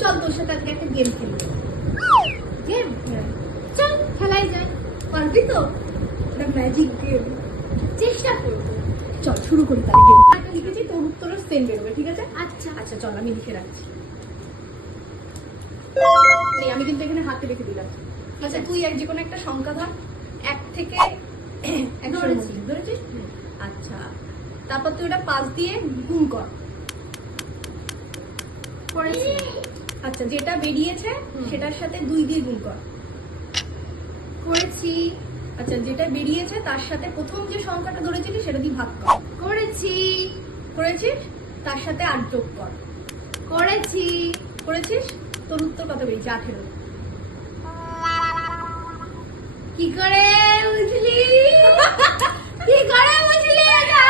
চল তোর সাথে আজকে একটা গেম খেলি। গেম? চল খেলাই যায়। পারবি তো? এটা ম্যাজিক গেম, চেষ্টা করবো। চল শুরু করি তাহলে গেম। একটা লিখেছি, তোর উত্তরের সেম বেরোবে, ঠিক আছে? আচ্ছা আচ্ছা, চল আমি লিখে রাখছি। আমি কিন্তু এখানে হাতে রেখে দিলাম। আচ্ছা তুই যে কোনো একটা সংখ্যা ধর, 1 থেকে 100 ধরেছিস? আচ্ছা, তারপর তুই ওটা 5 দিয়ে গুণ কর। করেছি। আচ্ছা, যেটা বেরিয়েছে সেটার সাথে 2 দিয়ে গুণ কর। করেছি। আচ্ছা, যেটা বেরিয়েছে তার সাথে প্রথম যে সংখ্যাটা ধরেছিলি সেটা দিয়ে ভাগ কর। করেছি। করেছিস? তার সাথে 8 যোগ কর। করেছি। করেছিস? তোর উত্তর কত বেরিয়েছে? 18। কি করে বুঝলি? কি করে বুঝলি এটা?